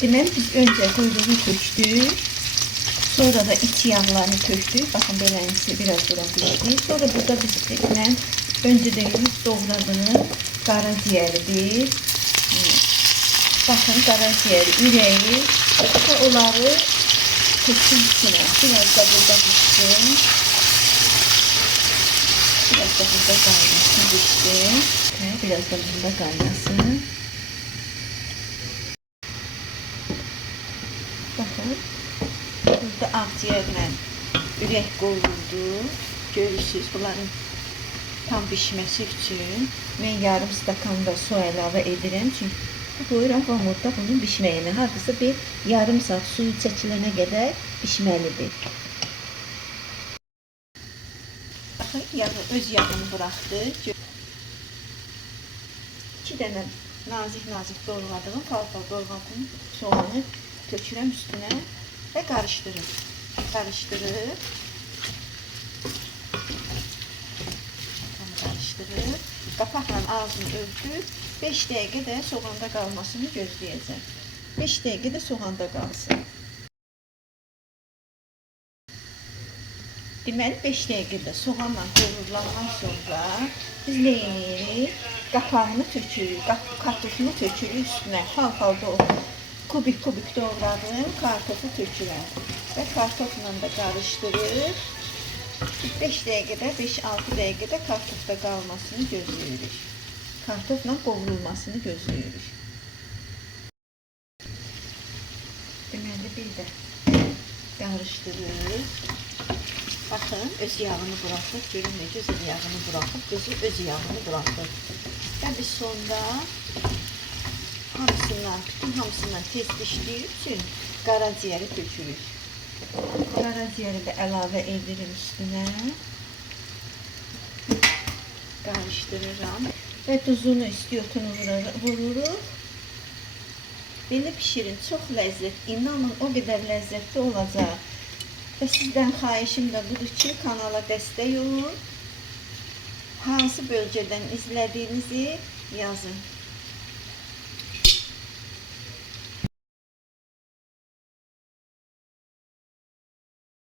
Deməli biz öncə quyruğu tökdük. Sonra da iç yağlarını tökdük. Baxın beləcə biraz bura pişdi. Sonra burada mən öncədən doğradığım qaraciyəridir. Bakın qaraciyəri, ürəyi və onları tökdüm içine. Biraz da burada pişsin. Biraz da burada qaynasın pişsin. Biraz da burada qaynasın. Bakın. Burada akciğerlə ürək qoyuldu. Görürsünüz, bunların tam pişməsi üçün mən yarım stakan da su əlavə edirəm. Çünki qoyuram hamurda bunun pişməyinə. Hardasa bir yarım saat suyu çəkilənə qədər pişməlidir. Baxın, yağı öz yağını buraxdı. 2 dənə nazik doğradığım, fal-fal doğradığım soğanı tökürəm üstünə və qarışdırır. Qapaqla ağzını örtüb 5 dəqiqə də soğanda qalmasını gözləyəcəm. 5 dəqiqə də soğanda qalsın. Deməli 5 dəqiqədə soğanla qovurulandan sonra biz nə edirik? Qapağını tökürük, kartofunu tökürük üstünə. Fal-fal kubik doğradığım kartofu tökürəm və kartofla da qarışdırır. 5 dəqiqədə, 5-6 dəqiqədə kartofda qalmasını gözləyirik. Kartofla qovrulmasını gözləyirik. Deməli bir də qarışdırır. Baxın, öz yağını buraxıb, görün necə öz yağını buraxıb, qızı öz yağını buraxıb. Və biz sonda bütün hamısından tez pişdiyi üçün qaraciyəri tökürük. Qaraciyəri də əlavə edirik üstünə. Qarışdırıram. Və duzunu, istiotunu vururuq. Belə pişirin, çox ləzzətli. İnanın, o qədər ləzzətli olacaq. Və sizdən xahişim də budur ki, kanala dəstək olun. Hansı bölgədən izlədiyinizi yazın.